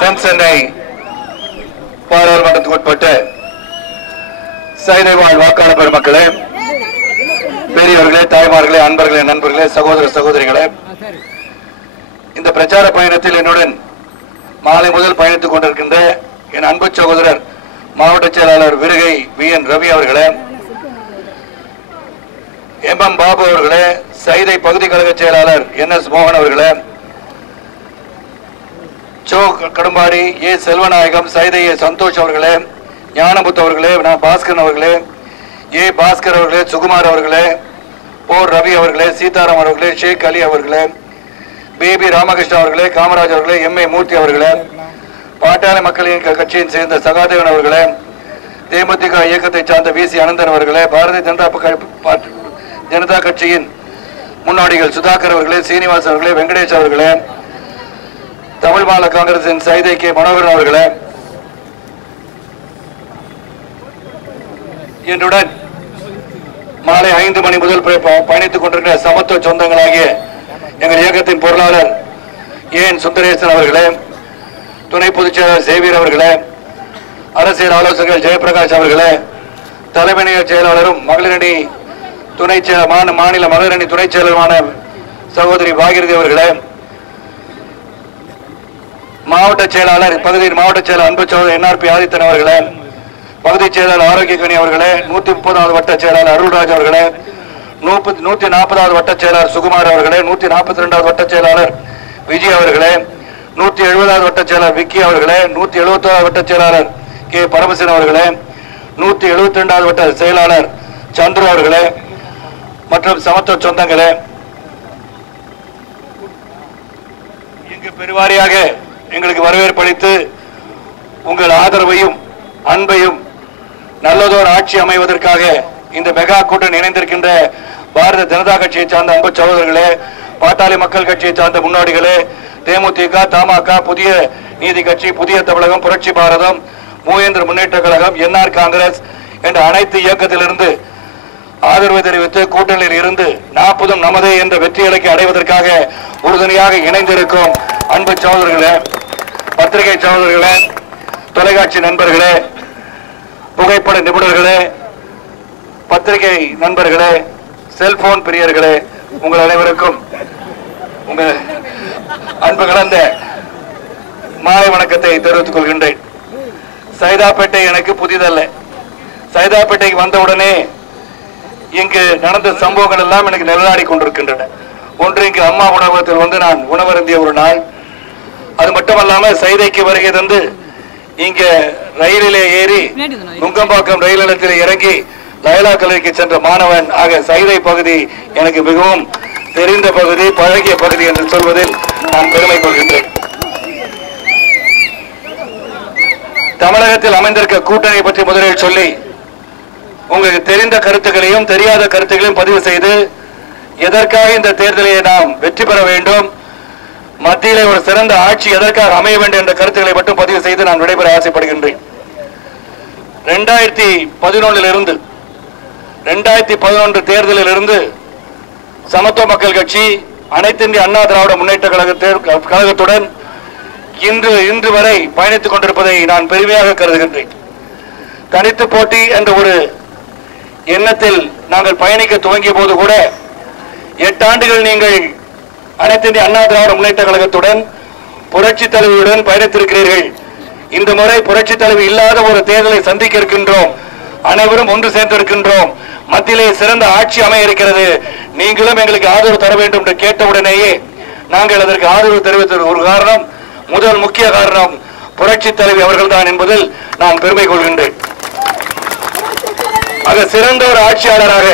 தென் சென்னை பாராளுமன்றத்துக்கு உட்பட்ட சைதை வாழ் வாக்காளர் பெருமக்களே, பெரியவர்களே, தாய்மார்களே, அன்பர்களே, நண்பர்களே, சகோதர சகோதரிகளே, இந்த பிரச்சார பயணத்தில் என்னுடன் மாலை முதல் பயணித்துக் கொண்டிருக்கின்ற என் அன்பு சகோதரர் மாவட்ட செயலாளர் விருகை VN ரவி அவர்களே, MM பாபு அவர்களே, சைதை பகுதி கழக செயலாளர் NS மோகன் அவர்களே, சோ கடும்பாடி செல்வநாயகம், சைதை சந்தோஷ் அவர்களே, ஞானமுத்து அவர்களே, பாஸ்கரன் அவர்களே, பாஸ்கர் அவர்களே, சுகுமார் அவர்களே, போர் ரவி அவர்களே, சீதாராம் அவர்களே, ஷேக் அலி அவர்களே, பேபி ராமகிருஷ்ணன் அவர்களே, காமராஜ் அவர்களே, MA மூர்த்தி அவர்களே, பாட்டாளி மக்களின் கட்சியின் சேர்ந்த சகாதேவன் அவர்களே, தேமுதிக இயக்கத்தை சார்ந்த VC அனந்தன் அவர்களே, பாரதிய ஜனதா கட்சியின் முன்னோடிகள் சுதாகர் அவர்களே, சீனிவாஸ் அவர்களே, வெங்கடேஷ் அவர்களே, தமிழ் மாநில காங்கிரசின் சைதை K மனோகரன் அவர்களே, என்னுடன் மாலை 5 மணி முதல் பயணித்துக் கொண்டிருக்கிற சமத்துவ சொந்தங்களாகிய எங்கள் இயக்கத்தின் பொருளாளர் ஏன் சுந்தரேசன் அவர்களே, துணை பொதுச் செயலாளர் சேவியர் அவர்களே, அரசியல் ஆலோசகர் ஜெயபிரகாஷ் அவர்களே, தலைமை செயலாளரும் மகளிரணி துணை மாநில மகளிரணி துணை செயலருமான சகோதரி பாகிரதி அவர்களே, மாவட்ட செயலாளர் பகுதியின் மாவட்ட செயலாளர் அன்பு சகோதரர் NRP ஆதித்தன் அவர்களே, பகுதி செயலாளர் ஆரோக்கிய கனி அவர்களே, 130வது வட்ட செயலாளர் அருள்ராஜ் அவர்களே, 140வது வட்ட செயலாளர் சுகுமார் அவர்களே, 142வது வட்ட செயலாளர் விஜய் அவர்களே, 170வது வட்ட செயலாளர் விக்கி அவர்களே, 171வது வட்ட செயலாளர் K பரமசிவன் அவர்களே, 172வது வட்ட செயலாளர் சந்துரு அவர்களே மற்றும் சமத்துவ சொந்தங்களே, இங்கு பெருவாரியாக எங்களுக்கு வரவேற்பு அளித்து உங்கள் ஆதரவையும் அன்பையும் நல்லதோர் ஆட்சி அமைவதற்காக இந்த மெகா கூட்டணி இணைந்திருக்கின்ற பாரதிய ஜனதா கட்சியை சார்ந்த அன்பு சகோதரர்களே, பாட்டாளி மக்கள் கட்சியை சார்ந்த முன்னோடிகளே, தேமுதிக, தமாக, புதிய நீதி கட்சி, புதிய தமிழகம், புரட்சி பாரதம், மூவேந்திர முன்னேற்ற கழகம், NR காங்கிரஸ் என்ற அனைத்து இயக்கத்திலிருந்து ஆதரவு தெரிவித்து கூட்டணியில் இருந்து 40 நமதே என்ற வெற்றி இலக்கை அடைவதற்காக உறுதுணையாக இணைந்திருக்கும் அன்பு சகோதரர்களே, பத்திரிகை சகோதரர்களே, தொலைக்காட்சி நண்பர்களே, புகைப்பட நிபுணர்களே, பத்திரிகை நண்பர்களே, செல்போன் பிரியர்களே, உங்கள் அனைவருக்கும் உங்கள் அன்பு கலந்த மாலை வணக்கத்தை தெரிவித்துக் கொள்கின்றேன். சைதாப்பேட்டை எனக்கு புதிதல்ல. சைதாப்பேட்டைக்கு வந்தவுடனே இங்கு நடந்த சம்பவங்கள் எல்லாம் எனக்கு நிழலாடி கொண்டிருக்கின்றன. ஒன்று, இங்கு அம்மா உணவகத்தில் வந்து நான் உணவருந்திய ஒரு நாள். அது மட்டுமல்லாமல் சைதைக்கு வருகை தந்து இங்க ரயிலிலே ஏறி நுங்கம்பாக்கம் ரயில் நிலையத்தில் இறங்கி லயலா கல்லூரிக்கு சென்ற மாணவன் ஆக சைதை பகுதி எனக்கு மிகவும் தெரிந்த பகுதி, பழகிய பகுதி என்று சொல்வதில் நான் பெருமை கொள்கின்றேன். தமிழகத்தில் அமைந்திருக்க கூட்டணி பற்றி முதலில் சொல்லி உங்களுக்கு தெரிந்த கருத்துக்களையும் தெரியாத கருத்துக்களையும் பதிவு செய்து எதற்காக இந்த தேர்தலை நாம் வெற்றி பெற வேண்டும், மத்தியிலே ஒரு சிறந்த ஆட்சி எதற்காக அமைய வேண்டும் என்ற கருத்துக்களை மட்டும் பதிவு செய்து நான் விடைபெற ஆசைப்படுகின்றேன். 2011 தேர்தலில் இருந்து சமத்துவ மக்கள் கட்சி அனைத்து இந்திய அண்ணா திராவிட முன்னேற்ற கழகத்துடன் இன்று வரை பயணித்துக் கொண்டிருப்பதை நான் பெருமையாக கருதுகின்றேன். தனித்து போட்டி என்ற ஒரு எண்ணத்தில் நாங்கள் பயணிக்க துவங்கிய போது கூட 8 ஆண்டுகள் நீங்கள் அனைத்து இந்திய அண்ணா திராவிட முன்னேற்ற கழகத்துடன் புரட்சி தலைவியுடன் பயணித்திருக்கிறீர்கள். இந்த முறை புரட்சி தலைவி இல்லாத ஒரு தேர்தலை சந்திக்க இருக்கின்றோம். அனைவரும் ஒன்று சேர்ந்திருக்கின்றோம். மத்தியிலே சிறந்த ஆட்சி அமைய இருக்கிறது. நீங்களும் எங்களுக்கு ஆதரவு தர வேண்டும் என்று கேட்டவுடனேயே நாங்கள் அதற்கு ஆதரவு தெரிவித்தது ஒரு காரணம், முதல் முக்கிய காரணம் புரட்சி தலைவி அவர்கள்தான் என்பதில் நான் பெருமை கொள்கின்றேன். ஆக சிறந்த ஒரு ஆட்சியாளராக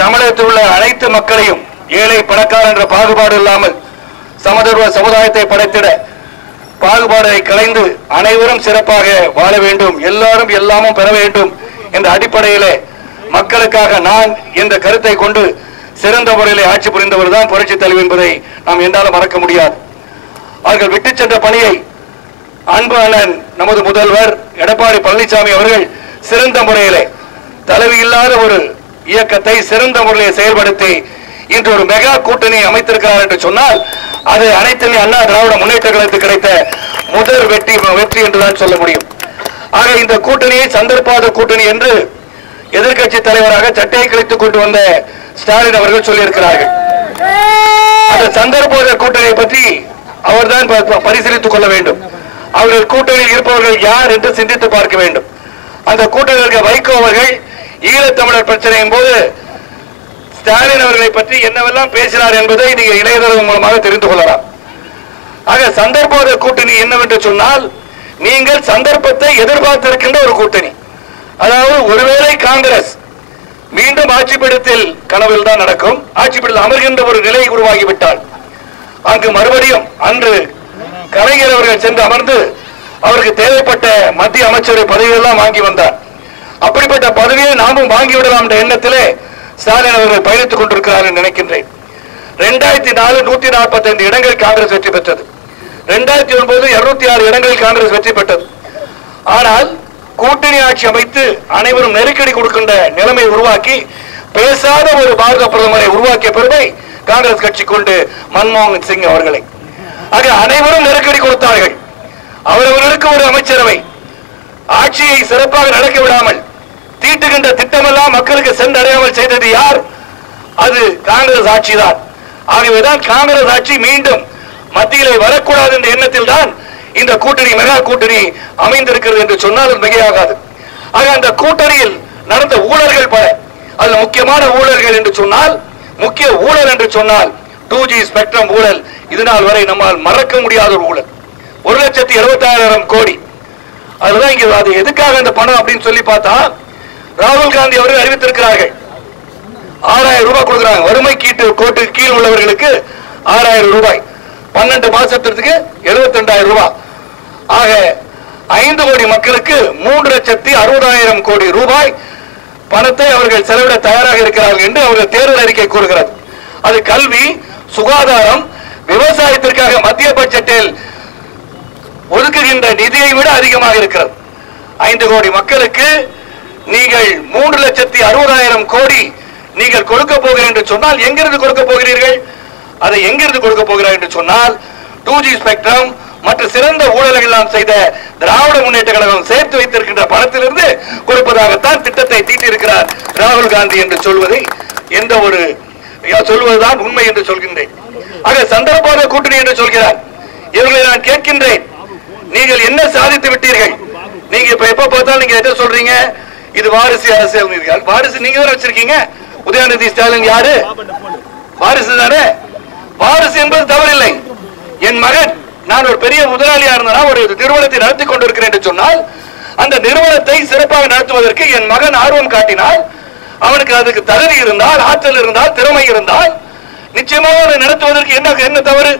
தமிழகத்தில் உள்ள அனைத்து மக்களையும் ஏழை பணக்காரர் என்ற பாகுபாடு இல்லாமல் சமதர்ம சமுதாயத்தை படைத்திட பாகுபாடை களைந்து அனைவரும் சிறப்பாக வாழ வேண்டும், எல்லாரும் எல்லாமும் பெற வேண்டும் என்ற அடிப்படையிலே மக்களுக்காக நான் என்ற கருத்தை கொண்டு சிறந்த முறையில் ஆட்சி புரிந்தவர் தான் புரட்சி தலைவி என்பதை நாம் என்றாலும் மறக்க முடியாது. அவர்கள் விட்டு சென்ற பணியை அன்பு அண்ணன் நமது முதல்வர் எடப்பாடி பழனிசாமி அவர்கள் சிறந்த முறையிலே தலைவி இல்லாத ஒரு இயக்கத்தை சிறந்த முறையில் செயல்படுத்தி இன்று ஒரு மெகா கூட்டணி அமைத்திருக்கிறார் என்று சொன்னால் அது அனைத்து அண்ணா திராவிட முன்னேற்ற கழகத்துக்கு கிடைத்த முதல் வெற்றி என்றுதான் சொல்ல முடியும். ஆக இந்த கூட்டணியை சந்தர்ப்பாத கூட்டணி என்று எதிர்க்கட்சி தலைவராக சட்டையை கிழித்துக் கொண்டு வந்த ஸ்டாலின் அவர்கள் சொல்லியிருக்கிறார்கள். அந்த சந்தர்ப்ப கூட்டணியை பற்றி அவர்தான் பரிசீலித்துக் கொள்ள வேண்டும். அவர்கள் கூட்டணியில் இருப்பவர்கள் யார் என்று சிந்தித்து பார்க்க வேண்டும். அந்த கூட்டணியில் வைகோ அவர்கள் ஈழத்தமிழர் பிரச்சனையின் போது ஸ்டாலின் அவர்களை பற்றி என்னவெல்லாம் பேசினார் என்பதை நீங்கள் இணையதளம் மூலமாக தெரிந்து கொள்ளலாம். ஆக சந்தர்ப்ப கூட்டணி என்னவென்று சொன்னால் நீங்கள் சந்தர்ப்பத்தை எதிர்பார்த்திருக்கின்ற ஒரு கூட்டணி. அதாவது ஒருவேளை காங்கிரஸ் மீண்டும் ஆட்சிப்பீடத்தில் கனவில் தான் நடக்கும், ஆட்சிப்பீடத்தில் அமர்கின்ற ஒரு நிலை உருவாகிவிட்டால் அங்கு மறுபடியும் அன்று கலைஞர் அவர்கள் சென்று அமர்ந்து அவருக்கு தேவைப்பட்ட மத்திய அமைச்சரை பதவியெல்லாம் வாங்கி வந்தார். அப்படிப்பட்ட பதவியை நாமும் வாங்கிவிடலாம் என்ற எண்ணத்திலே ஸ்டாலின் அவர்கள் பயணித்துக் கொண்டிருக்கிறார் என்று நினைக்கின்றேன். 2004 145 இடங்கள் காங்கிரஸ் வெற்றி பெற்றது. 2009 206 இடங்களில் காங்கிரஸ் வெற்றி பெற்றது. ஆனால் கூட்டணி ஆட்சி அமைத்து அனைவரும் நெருக்கடி கொடுக்கின்ற நிலைமை உருவாக்கி பேசாத ஒரு பாரத பிரதமரை உருவாக்கிய பெருமை காங்கிரஸ் கட்சி கொண்டு மன்மோகன் சிங் அவர்களை. ஆக அனைவரும் நெருக்கடி கொடுத்தார்கள். அவரவர்களுக்கு ஒரு அமைச்சரவை, ஆட்சியை சிறப்பாக நடக்க விடாமல் தீட்டுகின்ற திட்டமெல்லாம் மக்களுக்கு சென்றடையாமல் செய்தது யார்? அது காங்கிரஸ் ஆட்சி தான். ஆகவேதான் காங்கிரஸ் ஆட்சி மீண்டும் மத்தியிலே வரக்கூடாது என்ற எண்ணத்தில் தான் இந்த கூட்டணி மெகா கூட்டணி அமைந்திருக்கிறது என்று சொன்னால் அது மிகையாகாது. ஆக அந்த கூட்டணியில் நடந்த ஊழல்கள் பல. அதில் முக்கியமான ஊழல்கள் என்று சொன்னால், முக்கிய ஊழல் என்று சொன்னால் 2G ஸ்பெக்ட்ரம் ஊழல். இதனால் வரை நம்மால் மறக்க முடியாத ஒரு ஊழல். 1,76,000 கோடி. அதுதான் இங்க அது எதுக்காக இந்த பணம் அப்படின்னு சொல்லி பார்த்தா, ராகுல் காந்தி அவர்கள் அறிவித்திருக்கிறார்கள் 6,000 ரூபாய் கொடுக்கிறாங்க. வறுமை கோட்டுக்கு கீழ் உள்ளவர்களுக்கு 6,000 ரூபாய், 12 மாசத்திற்கு 72,000 ரூபாய். ஆக 5 கோடி மக்களுக்கு 3,60,000 கோடி ரூபாய் பணத்தை அவர்கள் செலவிட தயாராக இருக்கிறார்கள் என்று அவர்கள் தேர்தல் அறிக்கை கூறுகிறது. அது கல்வி, சுகாதாரம், விவசாயத்திற்காக மத்திய பட்ஜெட்டில் ஒதுக்குகின்ற நிதியை விட அதிகமாக இருக்கிறது. 5 கோடி மக்களுக்கு நீங்கள் 3,60,000 கோடி நீங்கள் கொடுக்க போகிறீர்கள் என்று சொன்னால் எங்கிருந்து கொடுக்க போகிறீர்கள்? அதை எங்கிருந்து கொடுக்க போகிறார் என்று சொன்னால் 2G ஸ்பெக்ட்ரம் மற்றும் சிறந்த ஊழல்கள் எல்லாம் செய்த திராவிட முன்னேற்ற கழகம் சேர்த்து வைத்திருக்கின்ற பணத்திலிருந்து கொடுப்பதாகத்தான் திட்டத்தை தீட்டியிருக்கிறார் ராகுல் காந்தி என்று சொல்வதை சொல்வதுதான் உண்மை என்று சொல்கின்றேன். ஆக சந்தர்ப்ப கூட்டணி என்று சொல்கிறார். இவர்களை நான் கேட்கின்றேன், நீங்கள் என்ன சாதித்து விட்டீர்கள்? நீங்க இப்ப எப்ப பார்த்தாலும் நீங்க என்ன சொல்றீங்க? இது வாரிசு அரசியல். வாரிசு நீங்க தான் வச்சிருக்கீங்க. உதயநிதி ஸ்டாலின் யாரு? வாரிசு தானே. வாரிசு என்பது தவறில்லை. என் மகன், நான் ஒரு பெரிய முதலாளியா இருந்தா ஒரு நிறுவனத்தை நடத்தி கொண்டிருக்கிறேன் என்று சொன்னால் அந்த நிறுவனத்தை சிறப்பாக நடத்துவதற்கு என் மகன் ஆர்வம் காட்டினால், அவனுக்கு அதுக்கு தகுதி இருந்தால், ஆற்றல் இருந்தால், திறமை இருந்தால் நிச்சயமாக அதை நடத்துவதற்கு என்ன தவறு?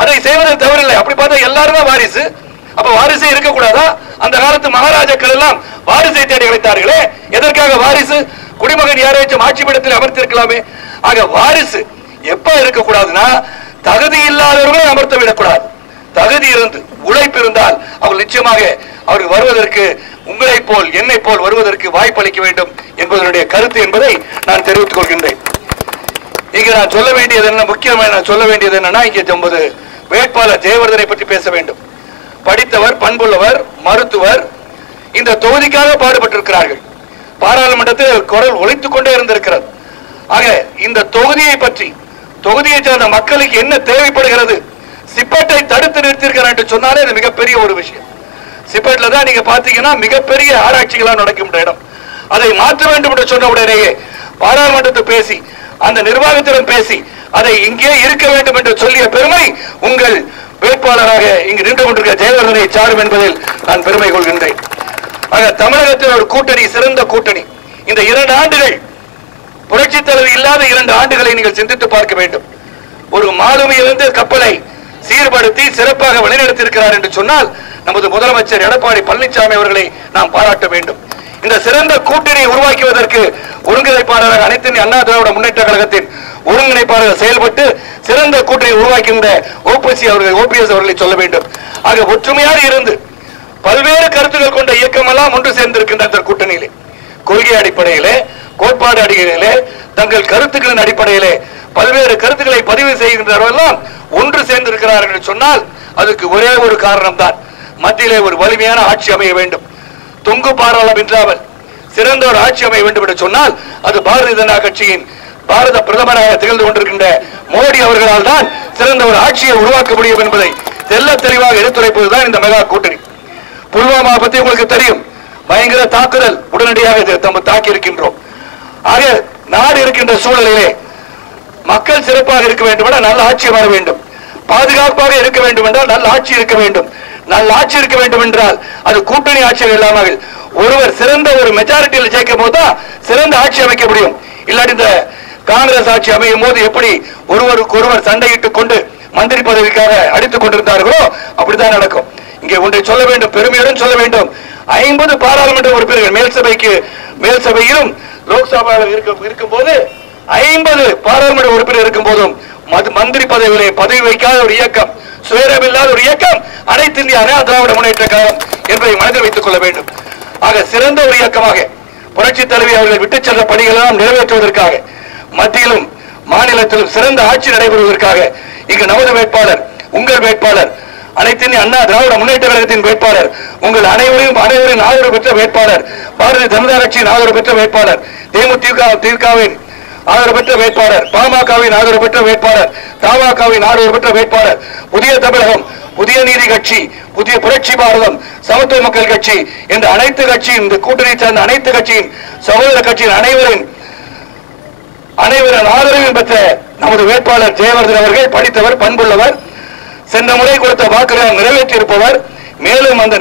அதை செய்வதற்கு தவறில்லை. அப்படி பார்த்தா எல்லாரும் தான் வாரிசு. அப்ப வாரிசே இருக்கக்கூடாதா? அந்த காலத்து மகாராஜாக்கள் எல்லாம் வாரிசை தேடி அழைத்தார்களே, எதற்காக வாரிசு? குடிமகன் யாராச்சும் ஆட்சிப்பீடத்தில் அமர்த்திருக்கலாமே. ஆக வாரிசு எப்ப இருக்கக்கூடாதுன்னா, தகுதி இல்லாதவர்களை அமர்த்த விடக்கூடாது. தகுதி இருந்து உழைப்பு இருந்தால் அவர்கள் நிச்சயமாக அவர்கள் வருவதற்கு உங்களை போல் என்னை போல் வருவதற்கு வாய்ப்பளிக்க வேண்டும் என்பதனுடைய கருத்து என்பதை நான் தெரிவித்துக் கொள்கின்றேன். இங்க நான் சொல்ல வேண்டியது என்ன, முக்கியமாக நான் சொல்ல வேண்டியது என்னன்னா, இங்கே 90 வேட்பாளர் ஜெயவர்தனை பற்றி பேச வேண்டும். படித்தவர், பண்புள்ளவர், மருத்துவர், இந்த தொகுதிக்காக பாடுபட்டிருக்கிறார்கள். பாராளுமன்றத்தில் குரல் ஒலித்துக் கொண்டே இருந்திருக்கிறது. ஆக இந்த தொகுதியை பற்றி, தொகுதியை சேர்ந்த மக்களுக்கு என்ன தேவைப்படுகிறது, சிப்பேட்டை தடுத்து நிறுத்திருக்கிறார் என்று சொன்னாலே இது மிகப்பெரிய ஒரு விஷயம். சிப்பேட்ல தான் நீங்க பாத்தீங்கன்னா மிகப்பெரிய ஆராய்ச்சிகளாக நடக்கின்ற இடம். அதை மாற்ற வேண்டும் என்று சொன்ன உடனேயே பாராளுமன்றத்தில் பேசி, அந்த நிர்வாகத்திடம் பேசி, அதை இங்கே இருக்க வேண்டும் என்று சொல்லிய பெருமை உங்கள் வேட்பாளராக இங்கு நின்று கொண்டிருக்கிற ஜெயவர்தனை சாரும் என்பதில் நான் பெருமை கொள்கின்றேன். ஆக தமிழகத்தில் ஒரு கூட்டணி, சிறந்த கூட்டணி. இந்த 2 ஆண்டுகள் புரட்சித் தலைவர் இல்லாத 2 ஆண்டுகளை நீங்கள் சிந்தித்து பார்க்க வேண்டும். ஒரு மாலுமியிலிருந்து கப்பலை சீர்படுத்தி சிறப்பாக வழிநடத்தி இருக்கிறார் என்று சொன்னால் நமது முதலமைச்சர் எடப்பாடி பழனிசாமி அவர்களை நாம் பாராட்ட வேண்டும். இந்த சிறந்த கூட்டணியை உருவாக்குவதற்கு ஒருங்கிணைப்பாளராக அனைத்து அண்ணா திராவிட முன்னேற்ற கழகத்தின் ஒருங்கிணைப்பாளர்கள் செயல்பட்டு சிறந்த கூட்டணியை உருவாக்கின்ற ஓபிஎஸ் அவர்களை சொல்ல வேண்டும். ஆக ஒற்றுமையாக இருந்து பல்வேறு கருத்துக்கள் கொண்ட இயக்கம் எல்லாம் ஒன்று சேர்ந்திருக்கின்ற கூட்டணியிலே கொள்கை அடிப்படையிலே, கோட்பாடு அடிப்படையிலே, தங்கள் கருத்துக்களின் அடிப்படையிலே பல்வேறு கருத்துக்களை பதிவு செய்கின்றவர்களெல்லாம் ஒன்று சேர்ந்திருக்கிறார்கள் என்று சொன்னால் அதுக்கு ஒரே ஒரு காரணம் தான், மத்தியிலே ஒரு வலிமையான ஆட்சி அமைய வேண்டும். தொங்கு பாராளம் இன்றாமல் சிறந்த ஒரு ஆட்சி அமைய வேண்டும் என்று சொன்னால் அது பாரதிய ஜனதா கட்சியின் பாரத பிரதமராக திகழ்ந்து கொண்டிருக்கின்ற மோடி அவர்களால் தான் சிறந்த ஒரு ஆட்சியை உருவாக்க முடியும் என்பதை தெல்ல தெளிவாக எடுத்துரைப்பதுதான் இந்த மெகா கூட்டணி. புல்வாமா பத்தி உங்களுக்கு தெரியும், பயங்கர தாக்குதல் உடனடியாக நம்ம தாக்கி இருக்கின்றோம். ஆக நாடு இருக்கின்ற சூழலிலே மக்கள் சிறப்பாக இருக்க வேண்டும் என்றால் நல்ல ஆட்சி வர வேண்டும், பாதுகாப்பாக இருக்க வேண்டும் என்றால் நல்ல ஆட்சி இருக்க வேண்டும். நல்ல ஆட்சி இருக்க வேண்டும் என்றால் அது கூட்டணி ஆட்சிகள் இல்லாமல் ஒருவர் சிறந்த ஒரு மெஜாரிட்டியில் ஜெயிக்கும் போதுதான் சிறந்த ஆட்சி அமைக்க முடியும். இல்லாட்டி இந்த காங்கிரஸ் ஆட்சி அமையும் போது எப்படி ஒருவருக்கு ஒருவர் சண்டையிட்டுக் கொண்டு மந்திரி பதவிக்காக அடித்துக் கொண்டிருந்தார்களோ அப்படித்தான் நடக்கும். இங்கே ஒன்றை சொல்ல வேண்டும், பெருமையுடன் சொல்ல வேண்டும், 50 பாராளுமன்ற உறுப்பினர்கள் மேல் சபையிலும் லோக்சபாவில் இருக்கும் போது 50 பாராளுமன்ற உறுப்பினர் இருக்கும் போதும் மந்திரி பதவியிலே பதவி வைக்காத ஒரு இயக்கம், சுயரமில்லாத ஒரு இயக்கம் அனைத்து இந்திய அண்ணா திராவிட முன்னேற்ற கழகம் என்பதை மனதில் வைத்துக் கொள்ள வேண்டும். ஆக சிறந்த ஒரு இயக்கமாக புரட்சி தலைவி அவர்கள் விட்டுச் சென்ற பணிகள் எல்லாம் நிறைவேற்றுவதற்காக மத்தியிலும் மாநிலத்திலும் சிறந்த ஆட்சி நடைபெறுவதற்காக இங்கு நமது வேட்பாளர், உங்கள் வேட்பாளர், அனைத்து இந்திய அண்ணா திராவிட முன்னேற்ற கழகத்தின் வேட்பாளர், உங்கள் அனைவரின் ஆதரவு பெற்ற வேட்பாளர், பாரதிய ஜனதா கட்சியின் ஆதரவு பெற்ற வேட்பாளர், தேமுதிகவின் ஆதரவு பெற்ற வேட்பாளர், பாமகவின் ஆதரவு பெற்ற வேட்பாளர், தமாகவின் ஆதரவு பெற்ற வேட்பாளர், புதிய தமிழகம், புதிய நீதி கட்சி, புதிய புரட்சி பாரதம், சமத்துவ மக்கள் கட்சி என்ற அனைத்து கட்சியின், இந்த கூட்டணி சார்ந்த அனைத்து கட்சியின் சகோதர கட்சியின் அனைவரின் ஆதரவையும் பெற்ற நமது வேட்பாளர் ஜெயவர்தன் அவர்கள் படித்தவர், பண்புள்ளவர், சென்ற முறை கொடுத்த வாக்குறுதியை நிறைவேற்றி இருப்பவர், மேலும் அந்த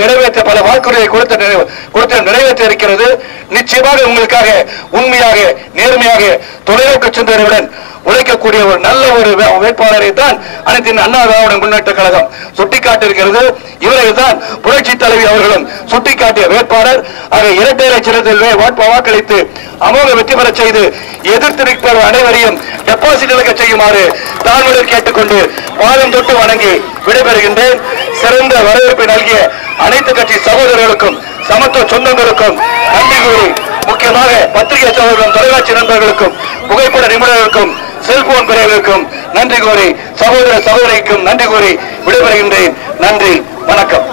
நிறைவேற்ற பல வாக்குறுதியை கொடுத்த நிறைவேற்ற இருக்கிறது. நிச்சயமாக உங்களுக்காக உண்மையாக நேர்மையாக தொலைநோக்கு சிந்தனையுடன் உழைக்கக்கூடிய ஒரு நல்ல ஒரு வேட்பாளரை தான் அனைத்து அண்ணா திராவிட முன்னேற்ற கழகம் சுட்டிக்காட்டியிருக்கிறது. இவரை தான் புரட்சி தலைவி அவர்களும் சுட்டிக்காட்டிய வேட்பாளர். ஆக இரட்டை இலை சின்னத்தில் வாக்களித்து அமோக வெற்றி பெற செய்து எதிர்த்து நிற்பவர் அனைவரையும் டெபாசிட் இழக்க செய்யுமாறு தாழ்வுடன் கேட்டுக்கொண்டு பாதம் தொட்டு வணங்கி விடைபெறுகின்றேன். சிறந்த வரவேற்பை நல்கிய அனைத்து கட்சி சகோதரர்களுக்கும் சமத்துவ சொந்தங்களுக்கும் நன்றி கூறி, முக்கியமாக பத்திரிகை சகோதரர்களும் தொலைக்காட்சி நண்பர்களுக்கும் புகைப்பட நிபுணர்களுக்கும் செல்போன் பிரிவுகளுக்கும் நன்றி கூறி, சகோதர சகோதரிக்கும் நன்றி கூறி விடைபெறுகின்றேன். நன்றி, வணக்கம்.